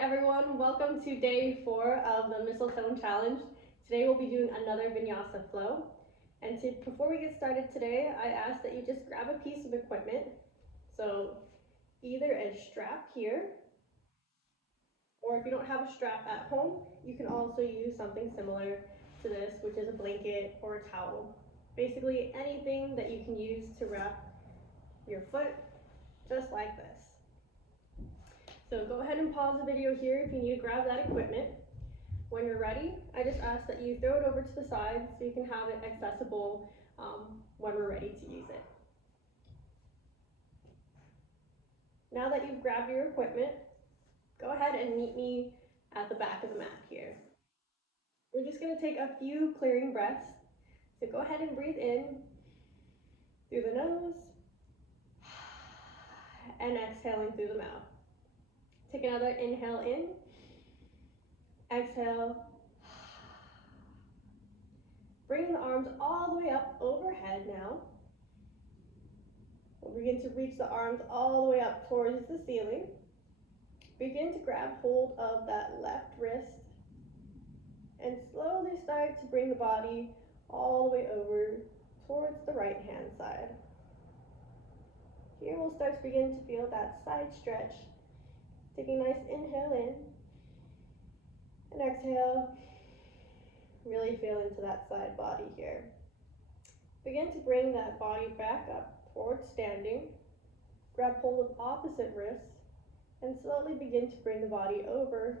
everyone, welcome to day 4 of the Mistletoe Challenge. Today we'll be doing another vinyasa flow. And before we get started today, I ask that you just grab a piece of equipment. So either a strap here, or if you don't have a strap at home, you can also use something similar to this, which is a blanket or a towel. Basically anything that you can use to wrap your foot, just like this. So go ahead and pause the video here if you need to grab that equipment. When you're ready, I just ask that you throw it over to the side so you can have it accessible when we're ready to use it. Now that you've grabbed your equipment, go ahead and meet me at the back of the mat here. We're just going to take a few clearing breaths. So go ahead and breathe in through the nose and exhaling through the mouth. Take another inhale in, exhale. Bring the arms all the way up overhead now. We'll begin to reach the arms all the way up towards the ceiling. Begin to grab hold of that left wrist and slowly start to bring the body all the way over towards the right hand side. Here we'll start to begin to feel that side stretch. Taking a nice inhale in and exhale. Really feel into that side body here. Begin to bring that body back up towards standing. Grab hold of opposite wrists and slowly begin to bring the body over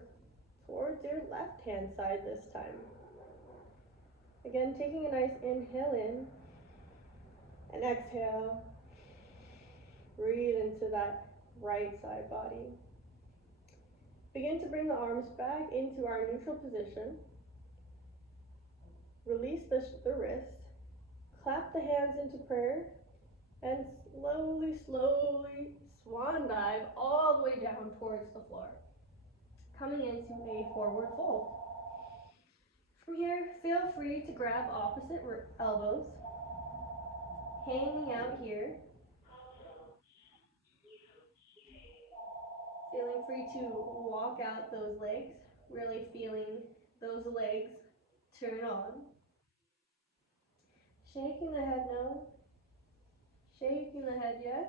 towards your left hand side this time. Again, taking a nice inhale in and exhale. Breathe into that right side body. Begin to bring the arms back into our neutral position. Release the wrist. Clap the hands into prayer. And slowly swan dive all the way down towards the floor. Coming into a forward fold. From here, feel free to grab opposite elbows. Hanging out here. Feeling free to walk out those legs, really feeling those legs turn on. Shaking the head no. Shaking the head yes.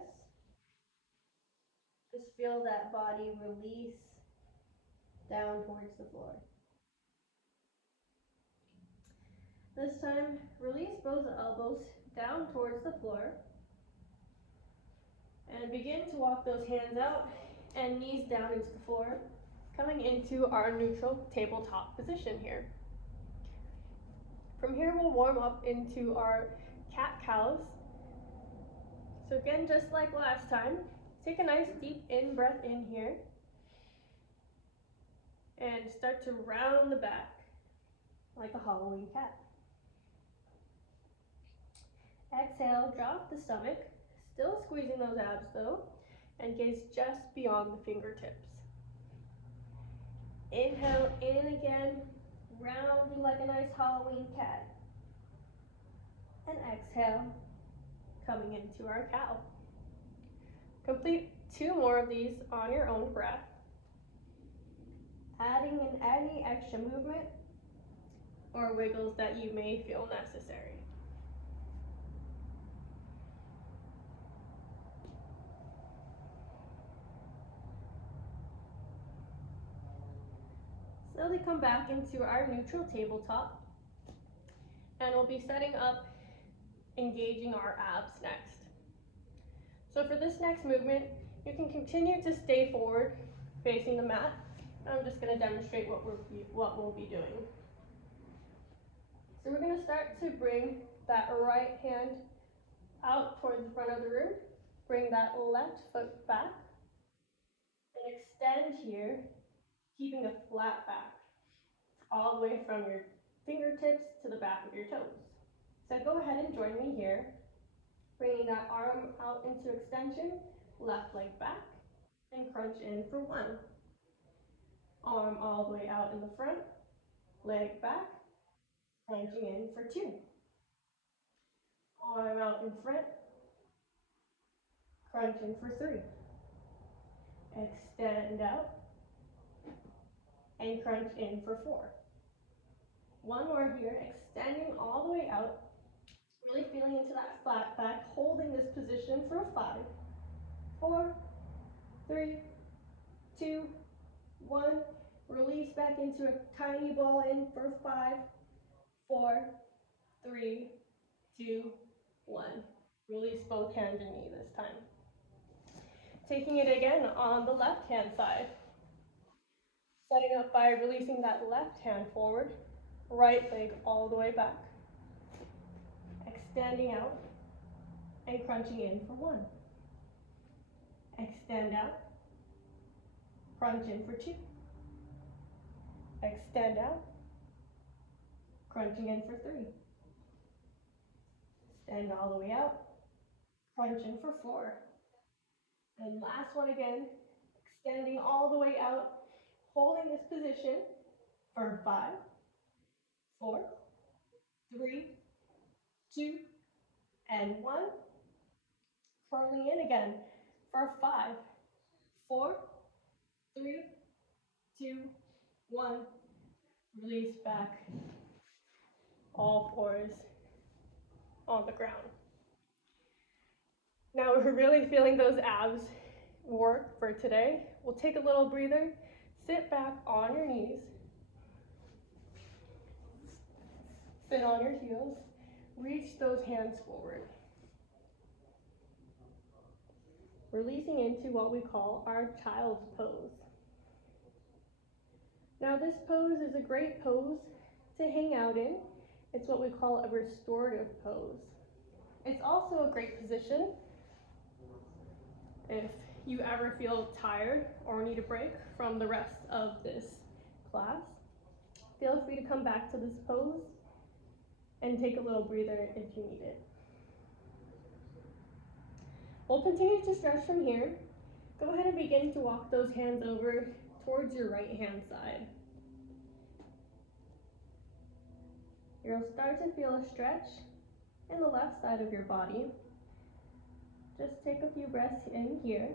Just feel that body release down towards the floor. This time, release both elbows down towards the floor. And begin to walk those hands out and knees down into the floor, coming into our neutral tabletop position here. From here, we'll warm up into our cat-cows. So again, just like last time, take a nice deep in-breath in here and start to round the back like a Halloween cat. Exhale, drop the stomach, still squeezing those abs though, and gaze just beyond the fingertips. Inhale in again, rounding like a nice Halloween cat. And exhale, coming into our cow. Complete 2 more of these on your own breath. Adding in any extra movement or wiggles that you may feel necessary. Slowly come back into our neutral tabletop, and we'll be setting up engaging our abs next. So for this next movement, you can continue to stay forward facing the mat. I'm just going to demonstrate what we'll be doing. So we're going to start to bring that right hand out towards the front of the room, bring that left foot back, and extend here, keeping a flat back, all the way from your fingertips to the back of your toes. So go ahead and join me here, bringing that arm out into extension, left leg back, and crunch in for 1. Arm all the way out in the front, leg back, crunching in for 2. Arm out in front, crunching for 3. Extend out, and crunch in for 4. One more here, extending all the way out, really feeling into that flat back, holding this position for 5, 4, 3, 2, 1. Release back into a tiny ball in for 5, 4, 3, 2, 1. Release both hands and knee this time. Taking it again on the left hand side. Setting up by releasing that left hand forward, right leg all the way back. Extending out and crunching in for 1. Extend out, crunch in for 2. Extend out, crunching in for 3. Extend all the way out, crunch in for 4. And last one again, extending all the way out, holding this position for 5, 4, 3, 2, and 1. Curling in again for 5, 4, 3, 2, 1. Release back, all 4s on the ground. Now we're really feeling those abs work for today. We'll take a little breather, sit back on your knees, sit on your heels, reach those hands forward. Releasing into what we call our child's pose. Now this pose is a great pose to hang out in. It's what we call a restorative pose. It's also a great position if you ever feel tired or need a break from the rest of this class. Feel free to come back to this pose and take a little breather if you need it. We'll continue to stretch from here. Go ahead and begin to walk those hands over towards your right hand side. You'll start to feel a stretch in the left side of your body. Just take a few breaths in here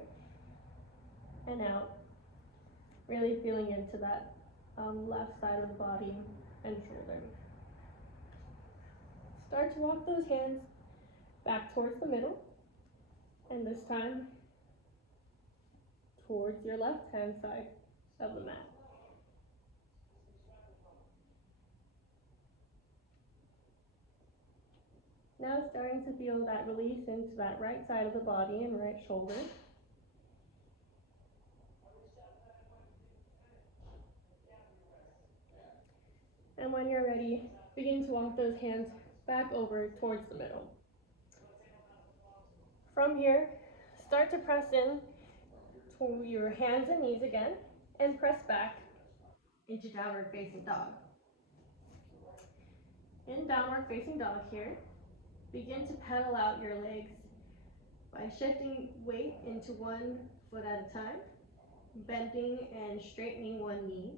and out, really feeling into that left side of the body and shoulder. Start to walk those hands back towards the middle, and this time towards your left hand side of the mat. Now starting to feel that release into that right side of the body and right shoulder. And when you're ready, begin to walk those hands back over towards the middle. From here, start to press in to your hands and knees again, and press back into downward facing dog. In downward facing dog here, begin to pedal out your legs by shifting weight into one foot at a time, bending and straightening one knee.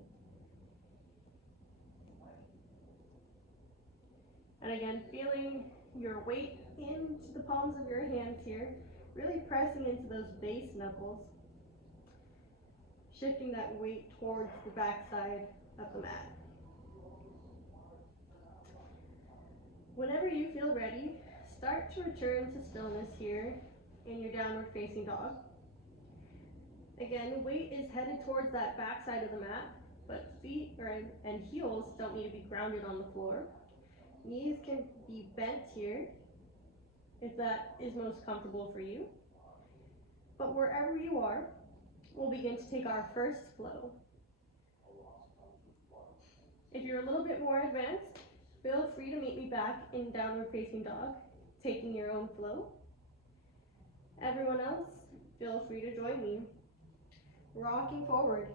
And again, feeling your weight into the palms of your hands here, really pressing into those base knuckles, shifting that weight towards the back side of the mat. Whenever you feel ready, start to return to stillness here in your downward facing dog. Again, weight is headed towards that back side of the mat, but feet and heels don't need to be grounded on the floor. Knees can be bent here if that is most comfortable for you. But wherever you are, we'll begin to take our first flow. If you're a little bit more advanced, feel free to meet me back in downward facing dog, taking your own flow. Everyone else, feel free to join me. Rocking forward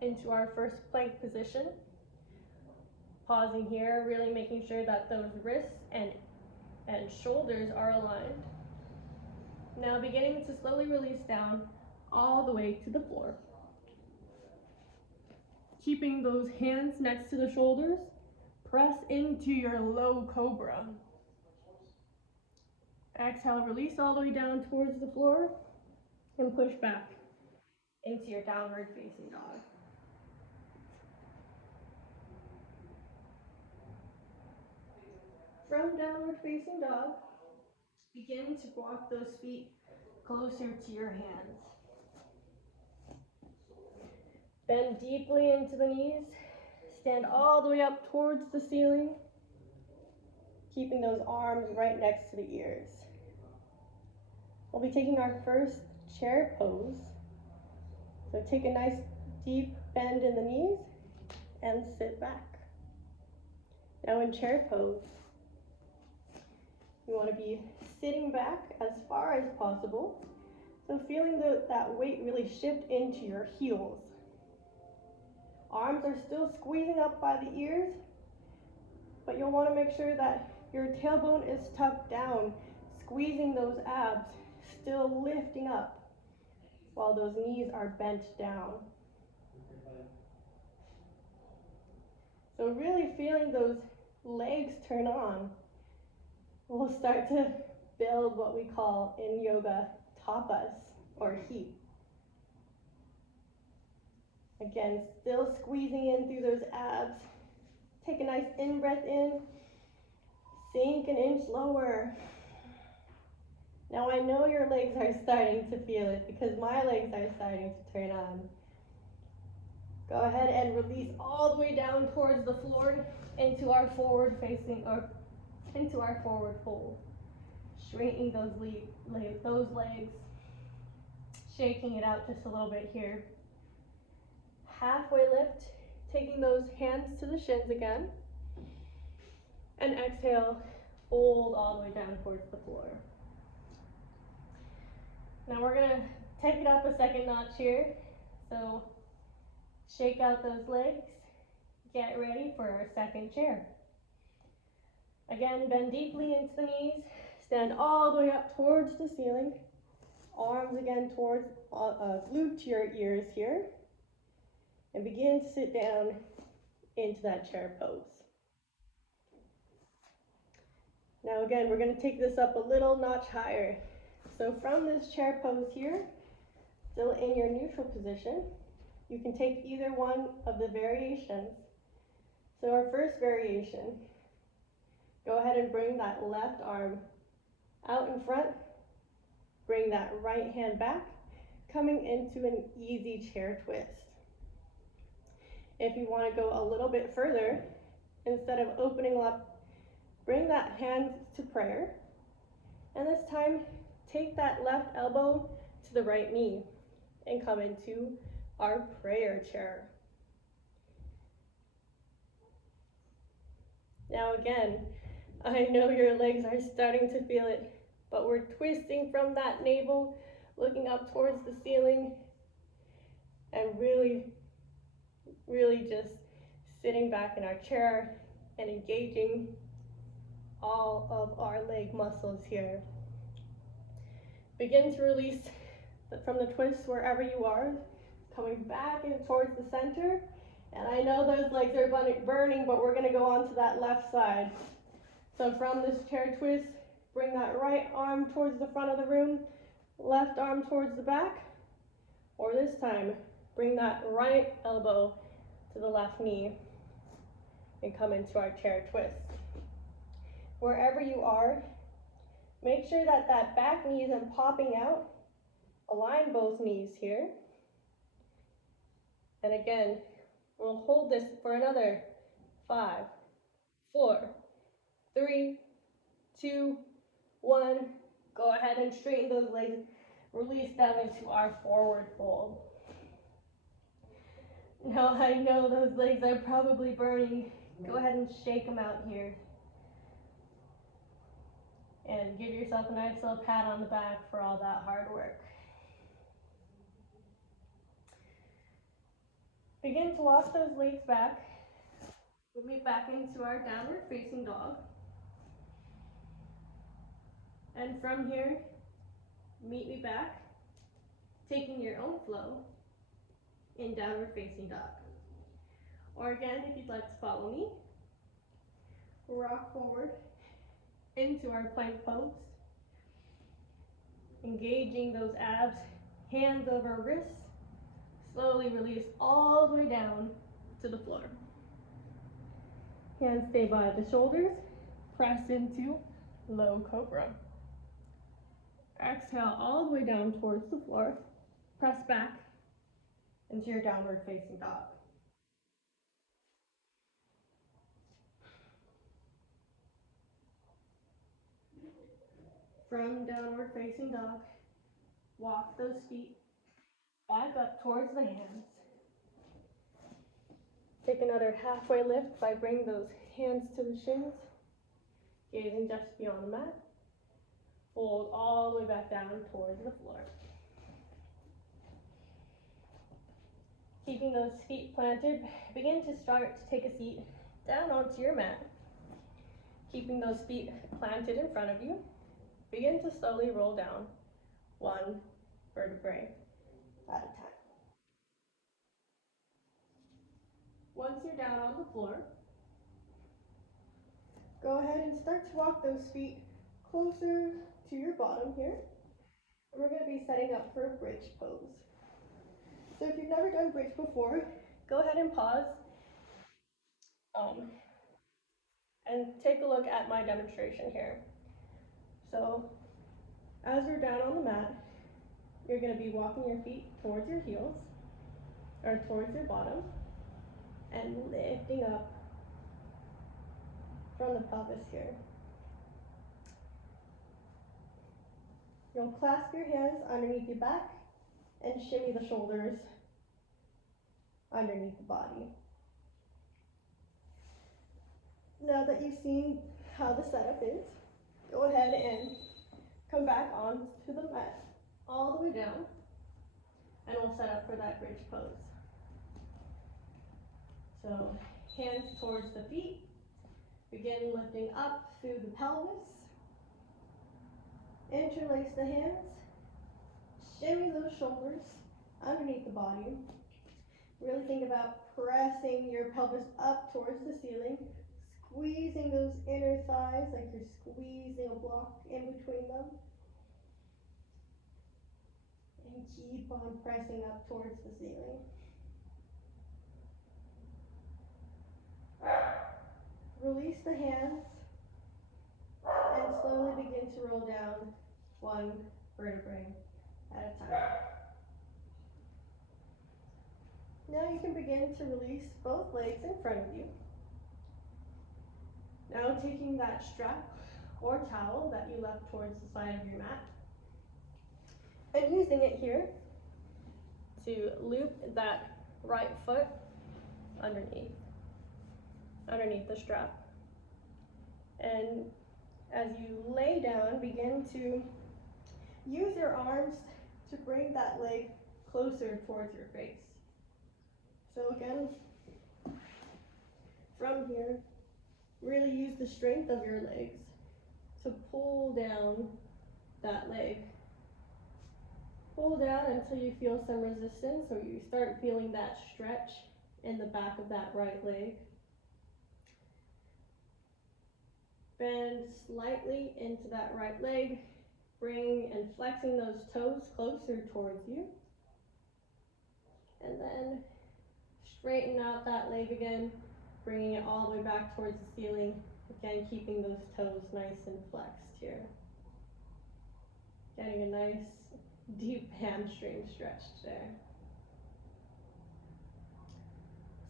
into our first plank position. Pausing here, really making sure that those wrists and shoulders are aligned. Now beginning to slowly release down all the way to the floor. Keeping those hands next to the shoulders, press into your low cobra. Exhale, release all the way down towards the floor and push back into your downward facing dog. from downward facing dog, begin to walk those feet closer to your hands. Bend deeply into the knees. Stand all the way up towards the ceiling, keeping those arms right next to the ears. We'll be taking our first chair pose. So take a nice deep bend in the knees and sit back. Now in chair pose, you want to be sitting back as far as possible. So feeling that weight really shift into your heels. Arms are still squeezing up by the ears, but you'll want to make sure that your tailbone is tucked down, squeezing those abs, still lifting up while those knees are bent down. So really feeling those legs turn on, we'll start to build what we call in yoga tapas or heat. Again, still squeezing in through those abs. Take a nice in-breath in. Sink an inch lower. Now I know your legs are starting to feel it because my legs are starting to turn on. Go ahead and release all the way down towards the floor into our forward facing or into our forward fold. Straightening those legs. Shaking it out just a little bit here. Halfway lift, taking those hands to the shins again. And exhale, fold all the way down towards the floor. Now we're gonna take it up a second notch here. So shake out those legs, get ready for our second chair. Again, bend deeply into the knees, stand all the way up towards the ceiling. Arms again towards, glued to your ears here. And begin to sit down into that chair pose. Now again, we're going to take this up a little notch higher. So from this chair pose here, still in your neutral position, you can take either one of the variations. So our first variation, go ahead and bring that left arm out in front, bring that right hand back, coming into an easy chair twist. If you want to go a little bit further, instead of opening up, bring that hand to prayer. And this time, take that left elbow to the right knee and come into our prayer chair. Now again, I know your legs are starting to feel it, but we're twisting from that navel, looking up towards the ceiling, and really just sitting back in our chair and engaging all of our leg muscles here. Begin to release from the twist wherever you are, coming back in towards the center. And I know those legs are burning, but we're gonna go on to that left side. So from this chair twist, bring that right arm towards the front of the room, left arm towards the back, or this time, bring that right elbow to the left knee and come into our chair twist. Wherever you are, make sure that that back knee isn't popping out. Align both knees here. And again, we'll hold this for another 5, 4, 3, 2, 1. Go ahead and straighten those legs. Release down into our forward fold. Now I know those legs are probably burning. Go ahead and shake them out here. And give yourself a nice little pat on the back for all that hard work. Begin to walk those legs back. Move back into our downward facing dog. And from here, meet me back, taking your own flow in downward facing dog. Or again, if you'd like to follow me, rock forward into our plank pose, engaging those abs, hands over wrists, slowly release all the way down to the floor. Hands stay by the shoulders, press into low cobra. Exhale all the way down towards the floor. Press back into your downward facing dog. From downward facing dog, walk those feet back up towards the hands. Take another halfway lift by bringing those hands to the shins, gazing just beyond the mat. Fold all the way back down towards the floor. Keeping those feet planted, begin to start to take a seat down onto your mat. Keeping those feet planted in front of you, begin to slowly roll down one vertebrae at a time. Once you're down on the floor, go ahead and start to walk those feet closer to your bottom here. And we're going to be setting up for a bridge pose. So if you've never done bridge before, go ahead and pause and take a look at my demonstration here. So as you're down on the mat, you're going to be walking your feet towards your heels or towards your bottom and lifting up from the pelvis here. You'll clasp your hands underneath your back and shimmy the shoulders underneath the body. Now that you've seen how the setup is, go ahead and come back onto the mat all the way down, and we'll set up for that bridge pose. So hands towards the feet, begin lifting up through the pelvis, interlace the hands, shimmy those shoulders underneath the body. Really think about pressing your pelvis up towards the ceiling, squeezing those inner thighs like you're squeezing a block in between them. And keep on pressing up towards the ceiling. Release the hands and slowly begin to roll down one vertebrae at a time. Now you can begin to release both legs in front of you. Now taking that strap or towel that you left towards the side of your mat and using it here to loop that right foot underneath the strap. And as you lay down, begin to use your arms to bring that leg closer towards your face. So again, from here, really use the strength of your legs to pull down that leg. Pull down until you feel some resistance, or you start feeling that stretch in the back of that right leg. Bend slightly into that right leg, bringing and flexing those toes closer towards you. And then straighten out that leg again, bringing it all the way back towards the ceiling. Again, keeping those toes nice and flexed here. Getting a nice deep hamstring stretch there.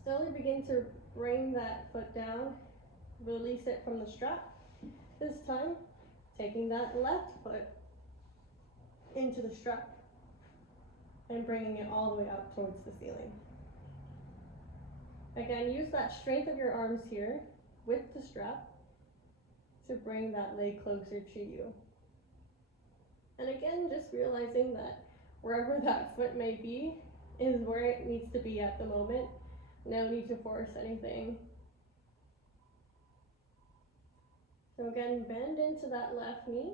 Slowly begin to bring that foot down, release it from the strap. This time, taking that left foot into the strap and bringing it all the way up towards the ceiling. Again, use that strength of your arms here with the strap to bring that leg closer to you. And again, just realizing that wherever that foot may be is where it needs to be at the moment. No need to force anything. So again, bend into that left knee,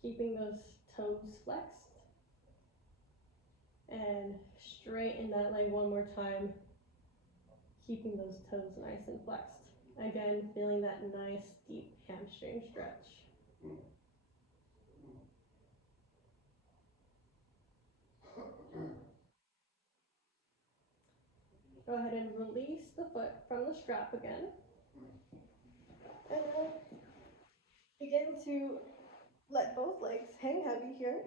keeping those toes flexed. And straighten that leg one more time, keeping those toes nice and flexed. Again, feeling that nice deep hamstring stretch. Go ahead and release the foot from the strap again. And then begin to let both legs hang heavy here.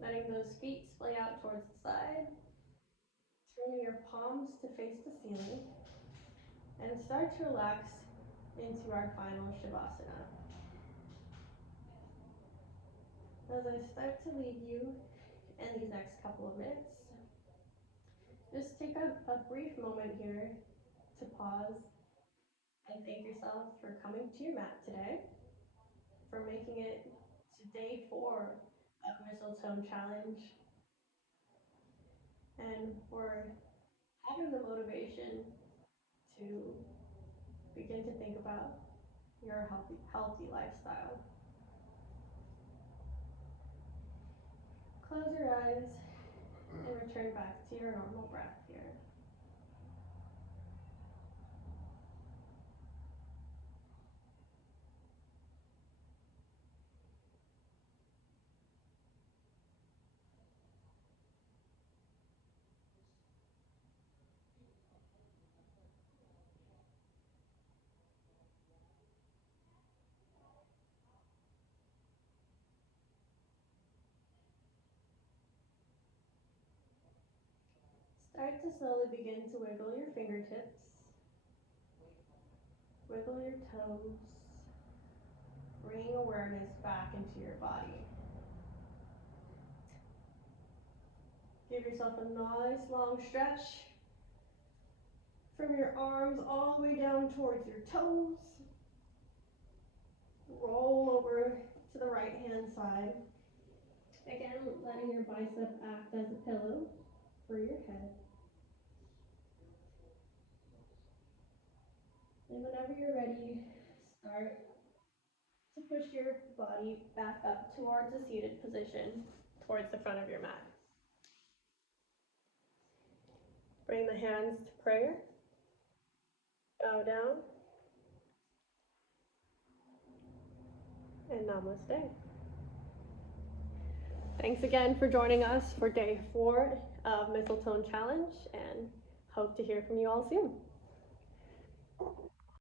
Letting those feet splay out towards the side. Turning your palms to face the ceiling. And start to relax into our final Shavasana. As I start to leave you in these next couple of minutes, just take a brief moment here to pause and thank yourself for coming to your mat today, for making it to day 4 of Mistletoe Challenge, and for having the motivation to begin to think about your healthy lifestyle. Close your eyes and return back to your normal breath here. Start to slowly begin to wiggle your fingertips, wiggle your toes, bring awareness back into your body. Give yourself a nice long stretch from your arms all the way down towards your toes. Roll over to the right hand side. Again, letting your bicep act as a pillow for your head. And whenever you're ready, start to push your body back up towards a seated position, towards the front of your mat. Bring the hands to prayer. Bow down. And namaste. Thanks again for joining us for day 4 of Mistletoe Challenge, and hope to hear from you all soon.